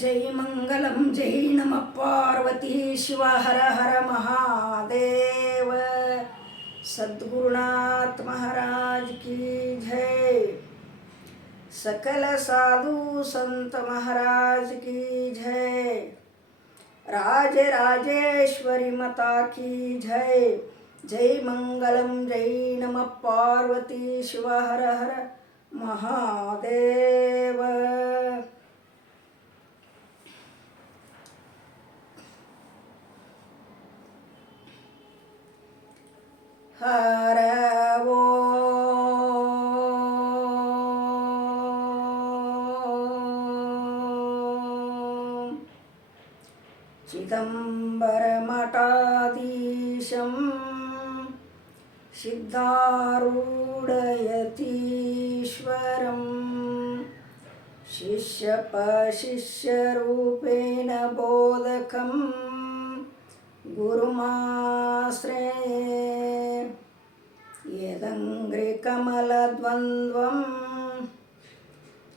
जय मंगलम जय नमः पार्वती शिव हर हर महादेव। सद्गुरुनाथ महाराज की जय। सकल साधु संत महाराज की जय। राज राजेश्वरी माता की जय। जय मंगलम जय नमः पार्वती शिव हर हर महादेव। हर ओम। चिदंबरमठाधीशं सिद्धारूढयतीश्वरं शिष्यपशिष्यरूपेण बोधकं गुरुमाश्रये। यदङ्घ्रिकमलद्वन्द्वं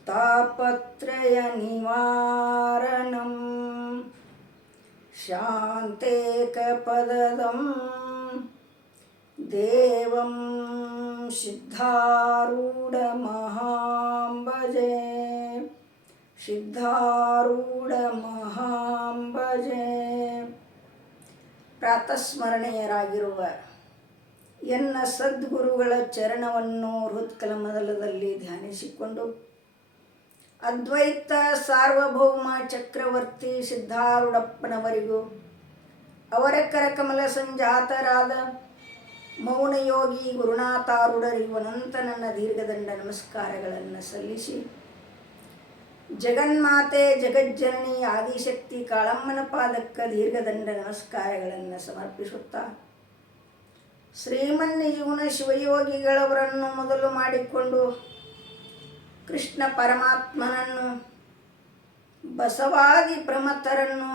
तापत्रयनिवारणं शान्तेकपदं देवं सिद्धारूढमहां भजे। ಸಿದ್ಧಾರೂಢಮಹಾಂ ಭಜೆ. ಪ್ರಾತಸ್ಮರಣೀಯರಾಗಿರುವ ಎನ್ನ ಸದ್ಗುರುಗಳ ಚರಣವನ್ನು ಹೃತ್ಕಮಲದಲ್ಲಿ ಧ್ಯಾನಿಸಿಕೊಂಡು ಅದ್ವೈತ ಸಾರ್ವಭೌಮ ಚಕ್ರವರ್ತಿ ಸಿದ್ಧಾರೂಢಪ್ಪನವರಿಗೂ ಅವರ ಕರಕಮಲ ಸಂಜಾತರಾದ ಮೌನಯೋಗಿ ಗುರುನಾಥಾರೂಢರಿಗೂ ಅನಂತ ನನ್ನ ದೀರ್ಘದಂಡ ನಮಸ್ಕಾರಗಳನ್ನು ಸಲ್ಲಿಸಿ, ಜಗನ್ಮಾತೆ ಜಗಜ್ಜನನಿ ಆದಿಶಕ್ತಿ ಕಾಳಮ್ಮನ ಪಾದಕ್ಕ ದೀರ್ಘದಂಡ ನಮಸ್ಕಾರಗಳನ್ನು ಸಮರ್ಪಿಸುತ್ತಾ, ಶ್ರೀಮನ್ನಿಜೂನ ಶಿವಯೋಗಿಗಳವರನ್ನು ಮೊದಲು ಮಾಡಿಕೊಂಡು ಕೃಷ್ಣ ಪರಮಾತ್ಮನನ್ನು, ಬಸವಾದಿ ಪ್ರಮಥರನ್ನು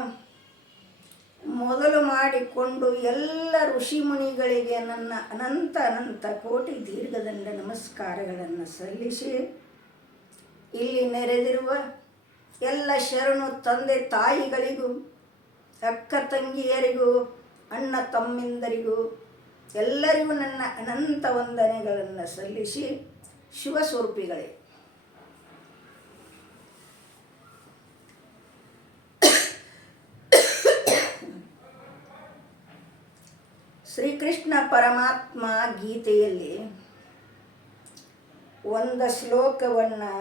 ಮೊದಲು ಮಾಡಿಕೊಂಡು ಎಲ್ಲ ಋಷಿಮುನಿಗಳಿಗೆ ನನ್ನ ಅನಂತ ಅನಂತ ಕೋಟಿ ದೀರ್ಘದಂಡ ನಮಸ್ಕಾರಗಳನ್ನು ಸಲ್ಲಿಸಿ, ಇಲ್ಲಿ ನೆರೆದಿರುವ ಎಲ್ಲ ಶರಣು ತಂದೆ ತಾಯಿಗಳಿಗೂ, ಅಕ್ಕ ತಂಗಿಯರಿಗೂ, ಅಣ್ಣ ತಮ್ಮಿಂದರಿಗೂ ಎಲ್ಲರಿಗೂ ನನ್ನ ಅನಂತ ವಂದನೆಗಳನ್ನು ಸಲ್ಲಿಸಿ, ಶಿವಸ್ವರೂಪಿಗಳೇ, ಶ್ರೀಕೃಷ್ಣ ಪರಮಾತ್ಮ ಗೀತೆಯಲ್ಲಿ ಒಂದು ಶ್ಲೋಕವನ್ನು,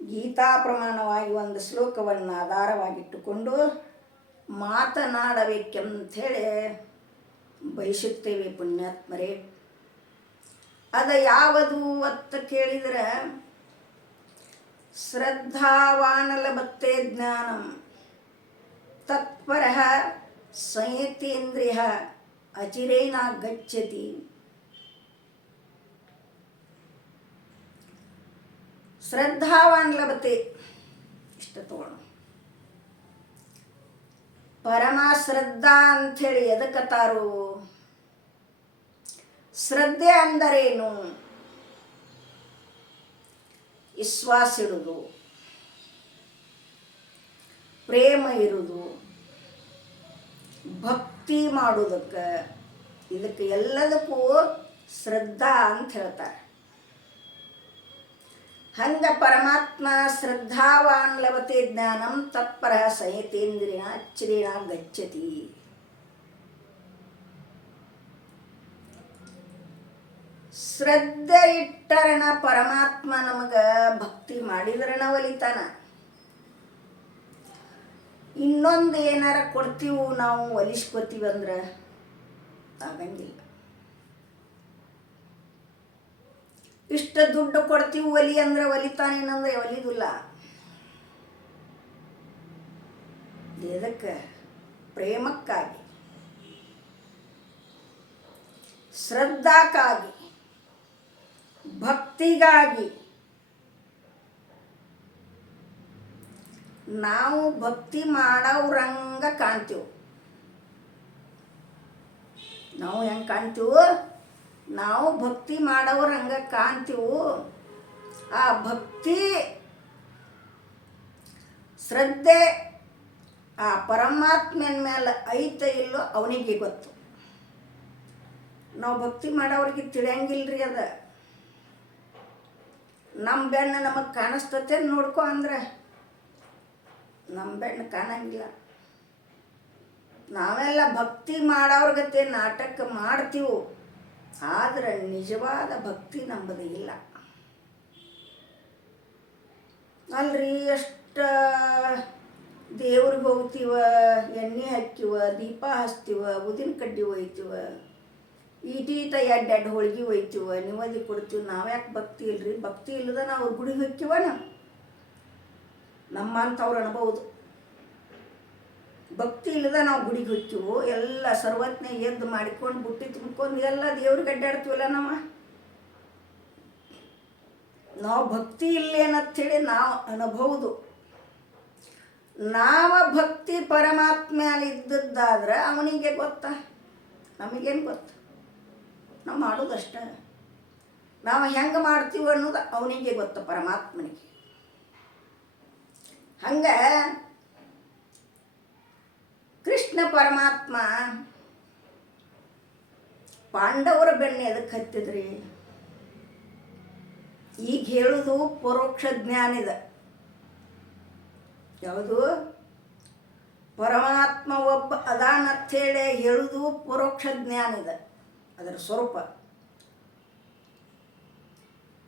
ಗೀತಾ ಪ್ರಮಾಣವಾಗಿ ಒಂದು ಶ್ಲೋಕವನ್ನು ಆಧಾರವಾಗಿಟ್ಟುಕೊಂಡು ಮಾತನಾಡಬೇಕೆಂಥೇಳಿ ಬಯಸುತ್ತೇವೆ ಪುಣ್ಯಾತ್ಮರೇ. ಅದು ಯಾವುದು ಅಂತ ಕೇಳಿದರೆ, ಶ್ರದ್ಧಾವಾನಲಭತೆ ಜ್ಞಾನಂ ತತ್ಪರಃ ಸಂಯತೇಂದ್ರಿಯ ಅಚಿರೇಣ ಗಚ್ಚತಿ. ಶ್ರದ್ಧಾವಾನ್ ಲಭತೆ ಇಷ್ಟ ತಗೋಣ. ಪರಮ ಶ್ರದ್ಧಾ ಅಂಥೇಳಿ ಎದಕ್ಕತ್ತಾರು? ಶ್ರದ್ಧೆ ಅಂದರೇನು? ವಿಶ್ವಾಸ ಇಡುವುದು, ಪ್ರೇಮ ಇರುವುದು, ಭಕ್ತಿ ಮಾಡುವುದಕ್ಕೆ, ಇದಕ್ಕೆ ಎಲ್ಲದಕ್ಕೂ ಶ್ರದ್ಧಾ ಅಂತ ಹೇಳ್ತಾರೆ. ಹಂಗ ಪರಮಾತ್ಮ ಶ್ರದ್ಧಾವಾನ್ ಲಭತೆ ಜ್ಞಾನಂ ತತ್ಪರ ಸಂಯತೇಂದ್ರಿಯ ಅಚ್ಚಿರೇಣ ಗಚ್ಚತಿ. ಶ್ರದ್ಧೆ ಇಟ್ಟರಣ ಪರಮಾತ್ಮ ನಮಗೆ ಭಕ್ತಿ ಮಾಡಿದ್ರನ ಒಲಿತಾನ. ಇನ್ನೊಂದು ಏನಾರ ಕೊಡ್ತೀವಿ ನಾವು ಒಲಿಸ್ಕೊತೀವಿ ಅಂದ್ರೆ ಆಗಂಗಿಲ್ಲ. ಇಷ್ಟ ದುಡ್ಡು ಕೊಡ್ತೀವಿ ಒಲಿ ಅಂದ್ರೆ ಒಲಿತಾನೇನಂದ್ರೆ ಒಲಿದಿಲ್ಲ. ಎದಕ್ಕೆ? ಪ್ರೇಮಕ್ಕಾಗಿ, ಶ್ರದ್ಧಾಕ್ಕಾಗಿ, ಭಕ್ತಿಗಾಗಿ. ನಾವು ಭಕ್ತಿ ಮಾಡೋರಂಗ ಕಾಣ್ತೀವಿ. ನಾವು ಹೆಂಗೆ ಕಾಣ್ತೀವಿ? ನಾವು ಭಕ್ತಿ ಮಾಡೋರು ಹಂಗೆ ಕಾಣ್ತೀವಿ. ಆ ಭಕ್ತಿ ಶ್ರದ್ಧೆ ಆ ಪರಮಾತ್ಮನ ಮೇಲೆ ಐತ ಇಲ್ಲೋ ಅವನಿಗೆ ಗೊತ್ತು. ನಾವು ಭಕ್ತಿ ಮಾಡೋರಿಗೆ ತಿಳಿಯಂಗಿಲ್ರಿ ಅದ. ನಮ್ಮ ಬೆನ್ನು ನಮಗೆ ಕಾಣಿಸ್ತತೆ ನೋಡ್ಕೊ ಅಂದ್ರೆ ನಮ್ಮ ಬೆನ್ನು ಕಾಣಂಗಿಲ್ಲ. ನಾವೆಲ್ಲ ಭಕ್ತಿ ಮಾಡೋರ್ಗತೆ ನಾಟಕ ಮಾಡ್ತೀವಿ, ಆದ್ರೆ ನಿಜವಾದ ಭಕ್ತಿ ನಂಬದು ಇಲ್ಲ ಅಲ್ರಿ. ಎಷ್ಟು ದೇವ್ರಿಗೆ ಹೋಗ್ತೀವ, ಎಣ್ಣೆ ಹಾಕ್ತೀವ, ದೀಪ ಹಚ್ತೀವ, ಉದಿನ ಕಡ್ಡಿ ಒಯ್ತೀವ, ಈಟೀಟ ಎಡ್ಡೆಡ್ ಹೋಳ್ಗೆ ಒಯ್ತೀವ, ನಿವದಿ ಕೊಡ್ತೀವಿ. ನಾವ್ಯಾಕೆ ಭಕ್ತಿ ಇಲ್ರಿ? ಭಕ್ತಿ ಇಲ್ಲದ ನಾವು ಗುಡಿಗೆ ಹೋಗ್ತೀವನ ನಮ್ಮಂಥವ್ರು ಅನ್ಬೋದು. ಭಕ್ತಿ ಇಲ್ಲದ ನಾವು ಗುಡಿಗೆ ಹೋಗ್ತೀವೋ, ಎಲ್ಲ ಸರ್ವತ್ನೇ ಎದ್ದು ಮಾಡಿಕೊಂಡು ಬುಟ್ಟಿ ತುಂಬ್ಕೊಂಡು ಎಲ್ಲ ದೇವ್ರಿಗೆ ಅಡ್ಡಾಡ್ತೀವಲ್ಲ. ನಾವು ಭಕ್ತಿ ಇಲ್ಲೇನಂಥೇಳಿ ನಾವು ಅನ್ಬೋದು. ಭಕ್ತಿ ಪರಮಾತ್ಮ ಇದ್ದದ್ದಾದ್ರೆ ಅವನಿಗೆ ಗೊತ್ತಾ, ನಮಗೇನು ಗೊತ್ತ? ನಾವು ಮಾಡೋದಷ್ಟ. ನಾವು ಹೆಂಗೆ ಮಾಡ್ತೀವಿ ಅನ್ನೋದು ಅವನಿಗೆ ಗೊತ್ತ, ಪರಮಾತ್ಮನಿಗೆ. ಹಂಗೆ ಕೃಷ್ಣ ಪರಮಾತ್ಮ ಪಾಂಡವರ ಬೆಣ್ಣೆ ಎದಕ್ಕೆ ಹತ್ತಿದ್ರಿ? ಈಗ ಹೇಳುವುದು ಪರೋಕ್ಷ ಜ್ಞಾನ ಇದೆ. ಯಾವುದು? ಪರಮಾತ್ಮ ಒಬ್ಬ ಅದಾನಂಥೇಳಿ ಹೇಳುವುದು ಪರೋಕ್ಷ ಜ್ಞಾನ ಇದೆ, ಅದರ ಸ್ವರೂಪ.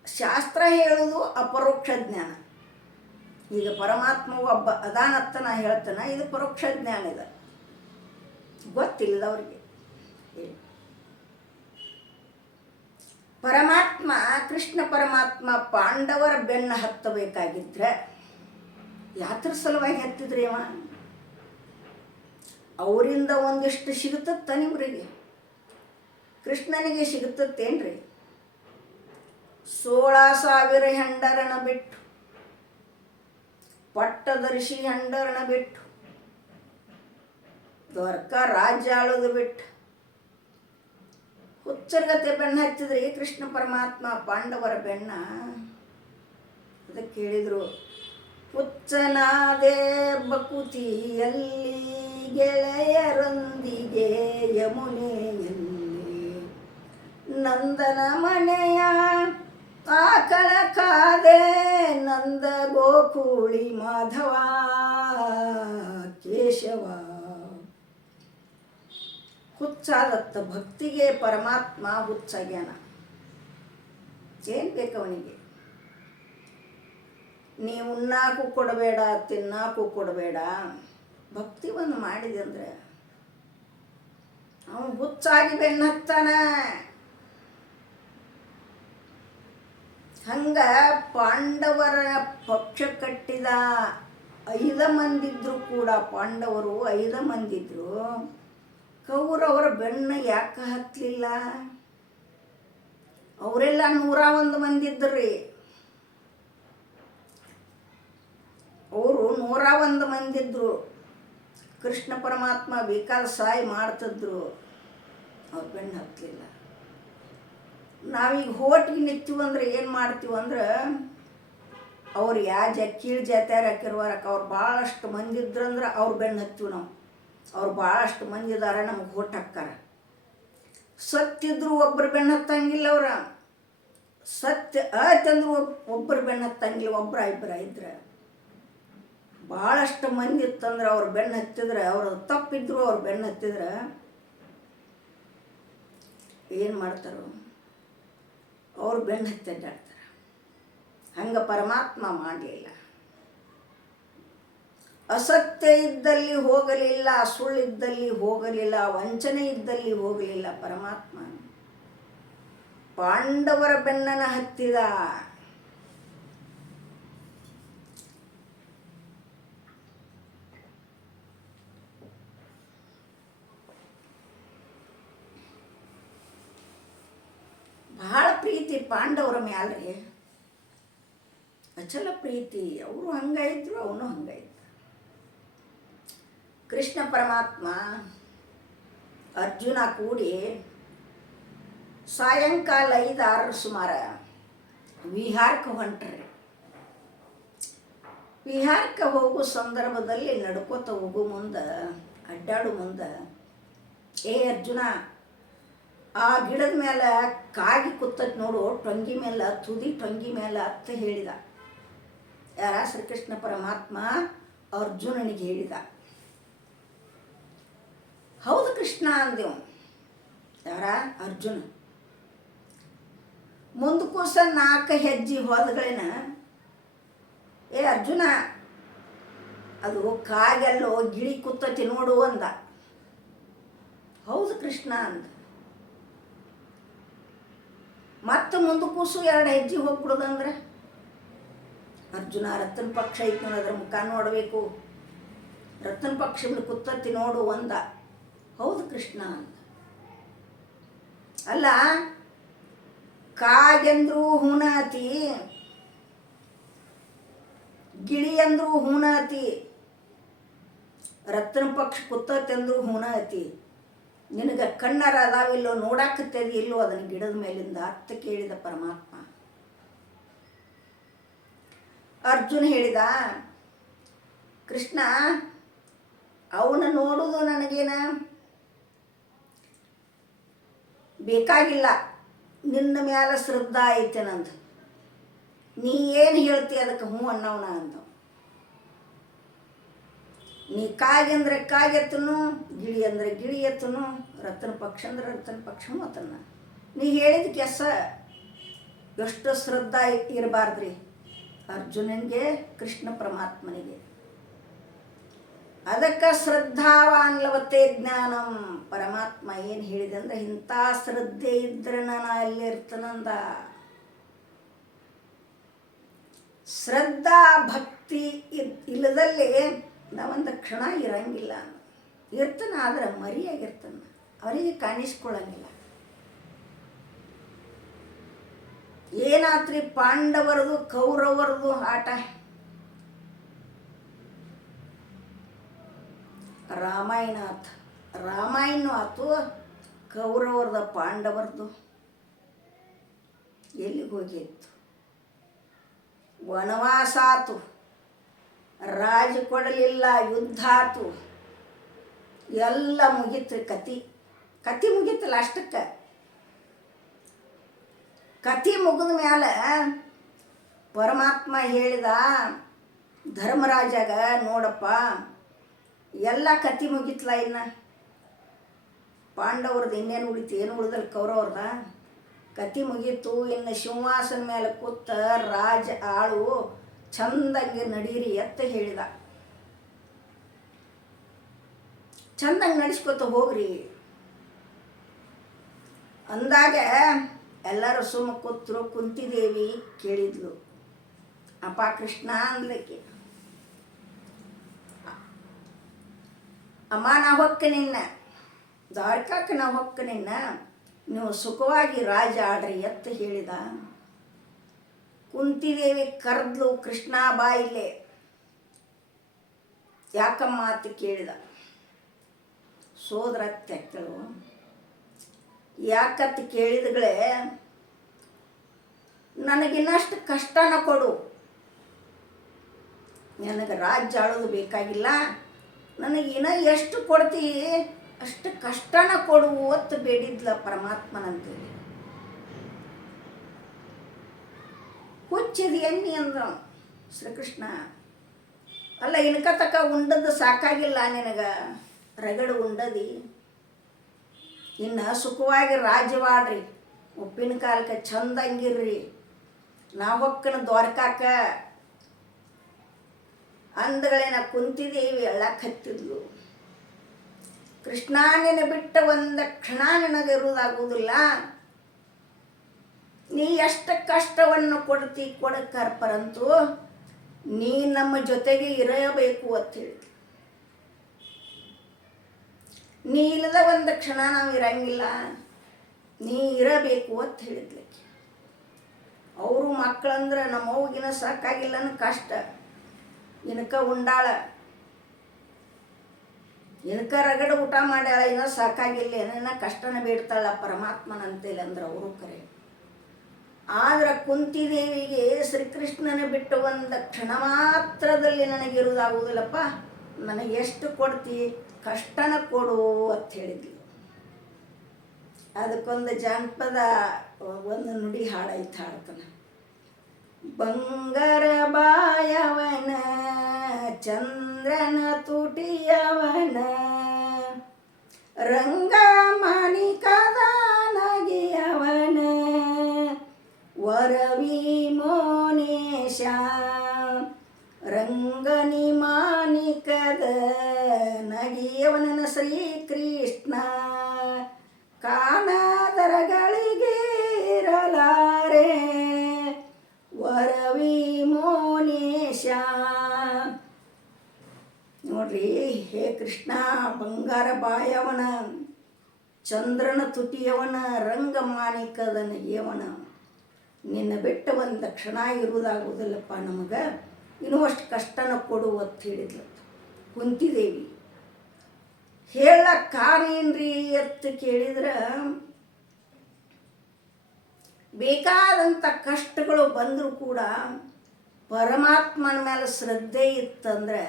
ಶಾಸ್ತ್ರ ಹೇಳುವುದು ಅಪರೋಕ್ಷ ಜ್ಞಾನ. ಈಗ ಪರಮಾತ್ಮ ಒಬ್ಬ ಅದಾನತ್ತ ನಾ ಹೇಳ್ತಾನೆ, ಇದು ಪರೋಕ್ಷ ಜ್ಞಾನ ಇದೆ, ಗೊತ್ತಿಲ್ಲದವ್ರಿಗೆ. ಪರಮಾತ್ಮ ಕೃಷ್ಣ ಪರಮಾತ್ಮ ಪಾಂಡವರ ಬೆನ್ನ ಹತ್ತಬೇಕಾಗಿದ್ರೆ ಯಾತ್ರ ಸಲುವಾಗಿ ಹತ್ತಿದ್ರಿ ಅವ? ಅವರಿಂದ ಒಂದಿಷ್ಟು ಸಿಗುತ್ತತ್ತ ನಿಮ್ರಿಗೆ? ಕೃಷ್ಣನಿಗೆ ಸಿಗುತ್ತತ್ತೇನ್ರಿ? 16,000 ಹೆಂಡರನ ಬಿಟ್ಟು, ಪಟ್ಟದರ್ಶಿ ಹೆಂಡರನ ಬಿಟ್ಟು, ದ್ವಾರಕ ರಾಜ್ಯ ಆಳೋದು ಬಿಟ್ಟು ಹುಚ್ಚರ್ಗತೆ ಬೆನ್ನ ಹಚ್ಚಿದ್ರಿ ಕೃಷ್ಣ ಪರಮಾತ್ಮ ಪಾಂಡವರ ಬೆನ್ನ. ಅದಕ್ಕೆ ಹೇಳಿದ್ರು, ಹುಚ್ಚನಾದೆ ಬಕುತಿಯಲ್ಲಿ ಗೆಳೆಯರೊಂದಿಗೆ ಯಮುನೆಯಲ್ಲಿ, ನಂದನ ಮನೆಯ ಆಕಳ ಕಾದೆ ನಂದ ಗೋಕುಳಿ ಮಾಧವ ಕೇಶವ. ಹುಚ್ಚಾದತ್ತ ಭಕ್ತಿಗೆ ಪರಮಾತ್ಮ ಹುಚ್ಚಾಗ್ಯಾನ. ಏನು ಬೇಕು ಅವನಿಗೆ? ನೀವು ಉಣ್ಣಾಕು ಕೊಡಬೇಡ, ತಿನ್ನಾಕು ಕೊಡಬೇಡ, ಭಕ್ತಿ ಒಂದು ಮಾಡಿದೆ ಅಂದರೆ ಅವನು ಹುಚ್ಚಾಗಿ ಬೆನ್ನ ಹತ್ತಾನ. ಹಂಗ ಪಾಂಡವರ ಪಕ್ಷ ಕಟ್ಟಿದ 5 ಮಂದಿದ್ರು ಕೂಡ, ಪಾಂಡವರು 5 ಮಂದಿದ್ರು, ಕೌರವರ ಬೆನ್ನ ಯಾಕೆ ಹತ್ತಲಿಲ್ಲ? ಅವರೆಲ್ಲ 101 ಮಂದಿ ಇದ್ರಿ. ಅವರು 101 ಮಂದಿ ಇದ್ರು. ಕೃಷ್ಣ ಪರಮಾತ್ಮ ಬೇಕಾದ ಸಹಾಯ ಮಾಡ್ತಿದ್ರು, ಅವ್ರ ಬೆನ್ನ ಹತ್ತಲಿಲ್ಲ. ನಾವೀಗ ಹೋಟಿಗೆ ನಿಂತೀವಿ ಅಂದ್ರೆ ಏನು ಮಾಡ್ತೀವಂದ್ರೆ, ಅವ್ರು ಕೀಳು ಜಾತ್ಯಾರ ಹಾಕಿರುವಾರಕ್ಕೆ ಅವ್ರು ಭಾಳಷ್ಟು ಮಂದಿ ಇದ್ರಂದ್ರೆ ಅವ್ರು ಬೆನ್ನು ಹತ್ತೀವಿ ನಾವು. ಅವ್ರು ಭಾಳಷ್ಟು ಮಂದಿ ಇದಾರ, ನಮಗೆ ಹೋಟ್ ಹಾಕ್ಕಾರ. ಸತ್ತಿದ್ರು ಒಬ್ಬರು ಬೆನ್ನು ಹತ್ತಂಗಿಲ್ಲ. ಅವ್ರ ಸತ್ಯ ಆಯ್ತಂದ್ರು ಒಬ್ಬರು ಬೆನ್ನು ಹತ್ತಂಗಿಲ್ಲ, ಒಬ್ಬರ ಇದ್ರೆ. ಭಾಳಷ್ಟು ಮಂದಿ ಇತ್ತಂದ್ರೆ ಅವ್ರು ಬೆನ್ನು ಹತ್ತಿದ್ರೆ, ಅವ್ರು ತಪ್ಪಿದ್ರು ಅವ್ರು ಬೆನ್ನು ಹತ್ತಿದ್ರೆ ಏನು ಮಾಡ್ತಾರೋ? ಅವ್ರು ಬೆನ್ನು ಹತ್ತಿ ಅಡ್ಡಾಡ್ತಾರೆ. ಹಂಗೆ ಪರಮಾತ್ಮ ಮಾಡಲಿಲ್ಲ. ಅಸತ್ಯ ಇದ್ದಲ್ಲಿ ಹೋಗಲಿಲ್ಲ, ಸುಳ್ಳಿದ್ದಲ್ಲಿ ಹೋಗಲಿಲ್ಲ, ವಂಚನೆ ಇದ್ದಲ್ಲಿ ಹೋಗಲಿಲ್ಲ. ಪರಮಾತ್ಮ ಪಾಂಡವರ ಬೆನ್ನನ ಹತ್ತಿದ. ಬಹಳ ಪ್ರೀತಿ ಪಾಂಡವರ ಮ್ಯಾಲ್ರಿ, ಅಚಲ ಪ್ರೀತಿ. ಅವರು ಹಂಗಾಯಿದ್ರು, ಅವನು ಹಂಗಾಯಿದ್ರು. ಕೃಷ್ಣ ಪರಮಾತ್ಮ ಅರ್ಜುನ ಕೂಡಿ ಸಾಯಂಕಾಲ 5-6 ಸುಮಾರು ವಿಹಾರಕ್ಕೆ ಹೊಂಟ್ರಿ. ವಿಹಾರಕ್ಕೆ ಹೋಗೋ ಸಂದರ್ಭದಲ್ಲಿ ನಡ್ಕೋತ ಹೋಗೋ ಮುಂದೆ ಅಡ್ಡಾಡು ಮುಂದೆ, ಏ ಅರ್ಜುನ, ಆ ಗಿಡದ ಮೇಲೆ ಕಾಗಿ ಕೂತತ್ ನೋಡು, ಟೊಂಗಿ ಮೇಲೆ, ತುದಿ ಟೊಂಗಿ ಮೇಲೆ ಅಂತ ಹೇಳಿದ. ಯಾರ? ಶ್ರೀಕೃಷ್ಣ ಪರಮಾತ್ಮ ಅರ್ಜುನನಿಗೆ ಹೇಳಿದ. ಹೌದು ಕೃಷ್ಣ ಅಂದೆವು. ಯಾರ? ಅರ್ಜುನ. ಮುಂದಕ್ಕೂಸ 4 ಹೆಜ್ಜೆ ಹೋದಗಳೇನ, ಏ ಅರ್ಜುನ, ಅದು ಕಾಗೆಲ್ಲೋ ಗಿಳಿ ಕೂತತಿ ನೋಡು ಅಂದ. ಹೌದು ಕೃಷ್ಣ ಅಂದ. ಮತ್ತೆ ಮುಂದಕ್ಕೂಸು 2 ಹೆಜ್ಜೆ ಹೋಗ್ಬಿಡೋದಂದ್ರೆ, ಅರ್ಜುನ, ರತನ್ ಪಕ್ಷ ಐತಿ ನೋಡಿ, ಅದ್ರ ಮುಖ ನೋಡಬೇಕು, ರತನ್ ಪಕ್ಷ ಕೂತತಿ ನೋಡು ಅಂದ. ಹೌದು ಕೃಷ್ಣ ಅಂದ. ಅಲ್ಲ, ಕಾಗೆಂದ್ರೂ ಹೂನಾತಿ, ಗಿಳಿ ಅಂದ್ರೂ ಹೂನಾತಿ, ರತ್ನ ಪಕ್ಷ ಕೂತತಿ ಅಂದ್ರೂ ಹೂನಾತಿ, ನಿನಗೆ ಕಣ್ಣರ ಅದಾವಿಲ್ಲೋ, ನೋಡಾಕತ್ತದ ಇಲ್ಲೋ ಅದನ್ನ ಗಿಡದ ಮೇಲಿಂದ ಅತ್ತ ಕೇಳಿದ ಪರಮಾತ್ಮ. ಅರ್ಜುನ ಹೇಳಿದ, ಕೃಷ್ಣ, ಅವನ ನೋಡುವುದು ನನಗೇನ ಬೇಕಾಗಿಲ್ಲ, ನಿನ್ನ ಮ್ಯಾಲ ಶ್ರದ್ಧಾ ಐತೆ ನಂದು, ನೀ ಏನು ಹೇಳ್ತಿ ಅದಕ್ಕೆ ಹ್ಞೂ ಅನ್ನವನ ಅಂದ. ನೀ ಕಾಗೆ ಅಂದ್ರೆ ಕಾಗೆ ಎತ್ತನು, ಗಿಳಿ ಅಂದ್ರೆ ಗಿಳಿ ಎತ್ತನು, ರತನ ಪಕ್ಷ ಅಂದ್ರೆ ರತನ ಪಕ್ಷನು ಅತನ್ನ. ನೀ ಹೇಳಿದ ಕೆಸ ಎಷ್ಟು ಶ್ರದ್ಧಾ ಇರಬಾರ್ದ್ರಿ ಅರ್ಜುನನಿಗೆ, ಕೃಷ್ಣ ಪರಮಾತ್ಮನಿಗೆ. ಅದಕ್ಕೆ ಶ್ರದ್ಧಾವಾನ್ಲವತ್ತೆ ಜ್ಞಾನಂ. ಪರಮಾತ್ಮ ಏನು ಹೇಳಿದೆ ಅಂದ್ರೆ, ಇಂಥ ಶ್ರದ್ಧೆ ಇದ್ರೆ ನಾನು ಅಲ್ಲಿ ಇರ್ತನಂದ. ಶ್ರದ್ಧಾ ಭಕ್ತಿ ಇಲ್ಲದಲ್ಲಿ ನಾವೊಂದು ಕ್ಷಣ ಇರಂಗಿಲ್ಲ. ಇರ್ತಾನ, ಆದ್ರೆ ಮರಿಯಾಗಿರ್ತಾನ, ಅವರಿಗೆ ಕಾಣಿಸ್ಕೊಳ್ಳಂಗಿಲ್ಲ. ಏನಾತ್ರಿ ಪಾಂಡವರದು ಕೌರವರದು ಆಟ? ರಾಮಾಯಣ ಆತು, ರಾಮಾಯಣ ಆತು, ಕೌರವರದ ಪಾಂಡವರದು ಎಲ್ಲಿಗೆ ಹೋಗಿತ್ತು? ವನವಾಸ ಆತು, ರಾಜ ಕೊಡಲಿಲ್ಲ, ಯುದ್ಧ ಆತು, ಎಲ್ಲ ಮುಗೀತ್ರಿ. ಕತಿ ಮುಗೀತಲ್ಲ ಅಷ್ಟಕ್ಕೆ. ಕತಿ ಮುಗಿದ ಮ್ಯಾಲ ಪರಮಾತ್ಮ ಹೇಳಿದ ಧರ್ಮರಾಜಾಗ, ನೋಡಪ್ಪ, ಎಲ್ಲ ಕತಿ ಮುಗಿತ್ಲ, ಇನ್ನು ಪಾಂಡವ್ರದ್ದು ಇನ್ನೇನು ಉಳಿತು? ಏನು ಉಳಿದಲ್ಲ ಕೌರವ್ರದ. ಕತಿ ಮುಗೀತು. ಇನ್ನು ಸಿಂಹಾಸನ ಮೇಲೆ ಕೂತ ರಾಜ ಆಳು ಚಂದಂಗೆ ನಡೀರಿ ಎತ್ತ ಹೇಳಿದ. ಚಂದಂಗೆ ನಡೆಸ್ಕೊತ ಹೋಗ್ರಿ ಅಂದಾಗ ಎಲ್ಲರೂ ಸುಮ್ಮ ಕೂತ್ರು. ಕುಂತಿದೇವಿ ಕೇಳಿದ್ಲು, ಅಪ್ಪ ಕೃಷ್ಣ ಅಂದ್ಲಕ್ಕೆ, ಅಮ್ಮ ನಾ ಹೊಕ್ಕ ನಿನ್ನ ದ್ವಾರಕಾಕ್ಕೆ, ನಾ ಹೊಕ್ಕ ನಿನ್ನ, ನೀವು ಸುಖವಾಗಿ ರಾಜ ಆಡ್ರಿ ಎತ್ತ ಹೇಳಿದ. ಕುಂತಿದೇವಿ ಕರೆದ್ಲು, ಕೃಷ್ಣ ಬಾ ಇಲ್ಲೇ. ಯಾಕಮ್ಮ ಅಂತ ಕೇಳಿದ. ಸೋದರ ತೆಕ್ಕಳು. ಯಾಕತ್ ಕೇಳಿದಗಳೇ, ನನಗಿನ್ನಷ್ಟು ಕಷ್ಟನ ಕೊಡು, ನನಗೆ ರಾಜ್ಯ ಆಳೋದು ಬೇಕಾಗಿಲ್ಲ, ನನಗಿನ್ನ ಎಷ್ಟು ಕೊಡ್ತಿ ಅಷ್ಟು ಕಷ್ಟನ ಕೊಡು ಒತ್ತು ಬೇಡಿದ್ಲ ಪರಮಾತ್ಮನಂತೇಳಿ. ಹುಚ್ಚಿದ ಎಣ್ಣಿ ಅಂದ್ರ ಶ್ರೀಕೃಷ್ಣ. ಅಲ್ಲ, ಇನ್ಕ ತಕ ಉಂಡದ್ದು ಸಾಕಾಗಿಲ್ಲ ನಿನಗೆ, ರಗಡು ಉಂಡದಿ, ಇನ್ನು ಸುಖವಾಗಿ ರಾಜ್ಯವಾಡ್ರಿ, ಉಪ್ಪಿನ ಕಾಲಕ್ಕೆ ಚಂದಂಗಿರ್ರಿ, ನಾ ಹೊಕ್ಕನ ದ್ವಾರಕಾಕ ಅಂದಗಳೇನ. ಕುಂತಿದೇವಿ ಎಳ್ಳಕ್ಕೆ ಹತ್ತಿದ್ಲು. ಕೃಷ್ಣ, ನಿನ್ನ ಬಿಟ್ಟ ಒಂದು ಕ್ಷಣ ನಿನಗೆ ಇರುವುದಾಗುವುದಿಲ್ಲ, ನೀ ಎಷ್ಟು ಕಷ್ಟವನ್ನು ಕೊಡ್ತಿ ಕೊಡಕ್ಕರ್ಪರಂತೂ ನೀ ನಮ್ಮ ಜೊತೆಗೆ ಇರಬೇಕು ಅಂತ ಹೇಳಿ. ನೀ ಇಲ್ಲದ ಒಂದು ಕ್ಷಣ ನಾವು ಇರಂಗಿಲ್ಲ, ನೀ ಇರಬೇಕು ಅಂತ ಹೇಳಿದ್ಲಿಕ್ಕೆ. ಅವರು ಮಕ್ಕಳಂದ್ರೆ ನಮ್ಮ ಅವ್ಗಿನ ಸಾಕಾಗಿಲ್ಲನ ಕಷ್ಟ, ಇನ್ಕ ಉಂಡಾಳ, ಇನ್ಕ ರಗಡ ಊಟ ಮಾಡ್ಯಾಳ, ಇನ್ನೂ ಸಾಕಾಗಿಲ್ಲ, ಏನೇನ ಕಷ್ಟನ ಬೇಡ್ತಾಳ ಪರಮಾತ್ಮನಂತೇಳಿ ಅಂದ್ರೆ ಅವರು ಕರೆ. ಆದ್ರೆ ಕುಂತಿದೇವಿಗೆ ಶ್ರೀಕೃಷ್ಣನ ಬಿಟ್ಟು ಒಂದು ಕ್ಷಣ ಮಾತ್ರದಲ್ಲಿ ನನಗಿರುವುದಾಗುವುದಿಲ್ಲಪ್ಪ, ನನಗೆ ಎಷ್ಟು ಕೊಡ್ತಿ, ಕಷ್ಟನ ಕೊಡು ಅಂತ ಹೇಳಿದ್ಲು. ಅದಕ್ಕೊಂದು ಜಾನಪದ ಒಂದು ನುಡಿ ಹಾಡೈತೆ, ಹಾಡ್ತಾನೆ. ಬಂಗಾರ ಬಾಯವನ ಚಂದ್ರನ ತುಟಿಯವನ ರಂಗ ಮಾಣಿಕದ ನಗೆಯವನ ವರವಿ ಮೋನೇಶ ರಂಗನಿ ಮಾಣಿಕದ ನಗೆಯವನ ಶ್ರೀಕೃಷ್ಣ ಕಾಣದರಗಳಿಗೆ ಇರಲಾರೆ ವರವಿ ಮೋನೇಶ. ನೋಡ್ರಿ, ಹೇ ಕೃಷ್ಣ, ಬಂಗಾರ ಬಾಯವನ ಚಂದ್ರನ ತುಟಿಯವನ ರಂಗ ಮಾಣಿಕದ ನಗೆಯವನ, ನಿನ್ನ ಬಿಟ್ಟು ಒಂದು ಕ್ಷಣ ಇರುವುದಾಗುವುದಿಲ್ಲಪ್ಪ ನಮಗೆ, ಇನ್ನೂ ಅಷ್ಟು ಕಷ್ಟನ ಕೊಡು ಅಂತ ಹೇಳಿದ್ಲು ಕುಂತಿದೇವಿ. ಹೇಳಕ್ಕೆ ಕಾರೇನ್ರಿ ಅಂತ ಕೇಳಿದ್ರೆ, ಬೇಕಾದಂಥ ಕಷ್ಟಗಳು ಬಂದರೂ ಕೂಡ ಪರಮಾತ್ಮನ ಮೇಲೆ ಶ್ರದ್ಧೆ ಇತ್ತಂದ್ರೆ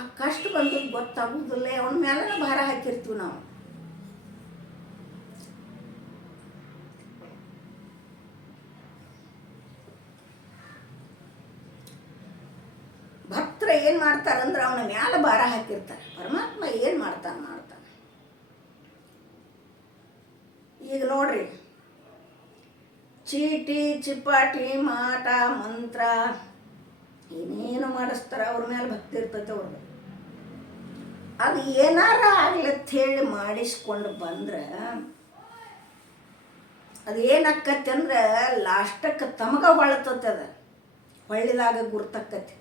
ಆ ಕಷ್ಟ ಬಂದದ್ದು ಗೊತ್ತಾಗುವುದಿಲ್ಲ, ಅವನ ಮೇಲೆ ಭಾರ ಹಾಕಿರ್ತೀವಿ ನಾವು. ಭಕ್ತರು ಏನು ಮಾಡ್ತಾರಂದ್ರೆ ಅವನ ಮ್ಯಾಲ ಭಾರ ಹಾಕಿರ್ತಾರೆ, ಪರಮಾತ್ಮ ಏನು ಮಾಡ್ತಾನೆ. ಈಗ ನೋಡ್ರಿ, ಚೀಟಿ ಚಿಪಾಟಿ ಮಾಟ ಮಂತ್ರ ಏನೇನು ಮಾಡಿಸ್ತಾರೆ, ಅವ್ರ ಮೇಲೆ ಭಕ್ತಿ ಇರ್ತೈತೆ ಅವ್ರಿಗೆ. ಅದು ಏನಾರ ಆಗ್ಲತ್ತ ಹೇಳಿ ಮಾಡಿಸ್ಕೊಂಡು ಬಂದ್ರೆ ಅದು ಏನಾಕತಿ ಅಂದ್ರೆ ಲಾಸ್ಟಕ್ಕೆ ತಮಗ ಹೊಳತತೆ, ಅದು ಹೊಳ್ಳಿದಾಗ ಗುರ್ತಕ್ಕತಿ,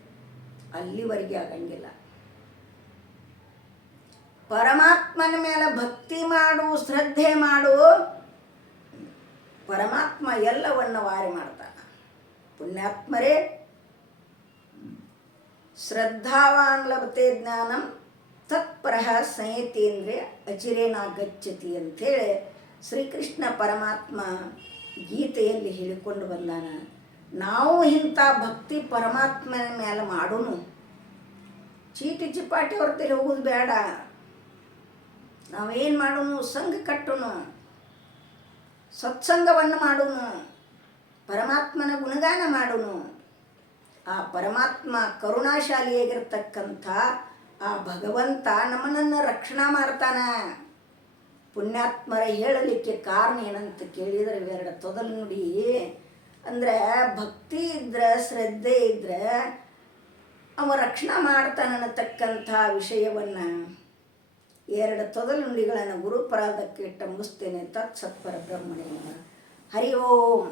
ಅಲ್ಲಿವರೆಗೆ ಆಗಂಗಿಲ್ಲ. ಪರಮಾತ್ಮನ ಮೇಲೆ ಭಕ್ತಿ ಮಾಡು, ಶ್ರದ್ಧೆ ಮಾಡು, ಪರಮಾತ್ಮ ಎಲ್ಲವನ್ನ ವಾರಿ ಮಾಡ್ತಾನೆ. ಪುಣ್ಯಾತ್ಮರೇ ಶ್ರದ್ಧಾವಾನ್ ಲಭತೆ ಜ್ಞಾನಂ ತತ್ಪರಃ ಸಂಯತೇಂದ್ರಿಯ ಅಚಿರೇನಾಗಚ್ಚತಿ ಅಂಥೇಳಿ ಶ್ರೀಕೃಷ್ಣ ಪರಮಾತ್ಮ ಗೀತೆಯಲ್ಲಿ ಹೇಳಿಕೊಂಡು ಬಂದಾನ. ನಾವು ಇಂಥ ಭಕ್ತಿ ಪರಮಾತ್ಮನ ಮೇಲೆ ಮಾಡೋನು, ಚೀಟಿ ಚಿಪಾಟಿ ಹೊರತಲ್ಲಿ ಹೋಗೋದು ಬೇಡ. ನಾವೇನು ಮಾಡೋನು, ಸಂಘ ಕಟ್ಟೋನು, ಸತ್ಸಂಗವನ್ನು ಮಾಡೋನು, ಪರಮಾತ್ಮನ ಗುಣಗಾನ ಮಾಡೋನು. ಆ ಪರಮಾತ್ಮ ಕರುಣಾಶಾಲಿಯಾಗಿರ್ತಕ್ಕಂಥ ಆ ಭಗವಂತ ನಮ್ಮನನ್ನು ರಕ್ಷಣಾ ಮಾಡ್ತಾನ. ಪುಣ್ಯಾತ್ಮರ ಹೇಳಲಿಕ್ಕೆ ಕಾರಣ ಏನಂತ ಕೇಳಿದರೆ ಇವೆರಡು ತೊದಲು ನುಡಿ. ಅಂದರೆ ಭಕ್ತಿ ಇದ್ರೆ, ಶ್ರದ್ಧೆ ಇದ್ರೆ ಅವ ರಕ್ಷಣಾ ಮಾಡ್ತಾನ ಅನ್ನತಕ್ಕಂಥ ವಿಷಯವನ್ನು ಎರಡು ತೊದಲು ನುಡಿಗಳನ್ನು ಗುರುಪರಾಧಕ್ಕೆ ಇಟ್ಟ ಮುಗಿಸ್ತೇನೆ. ತತ್ಸತ್ಪರ ಬ್ರಹ್ಮಣೇ ನಮಃ. ಹರಿ ಓಂ.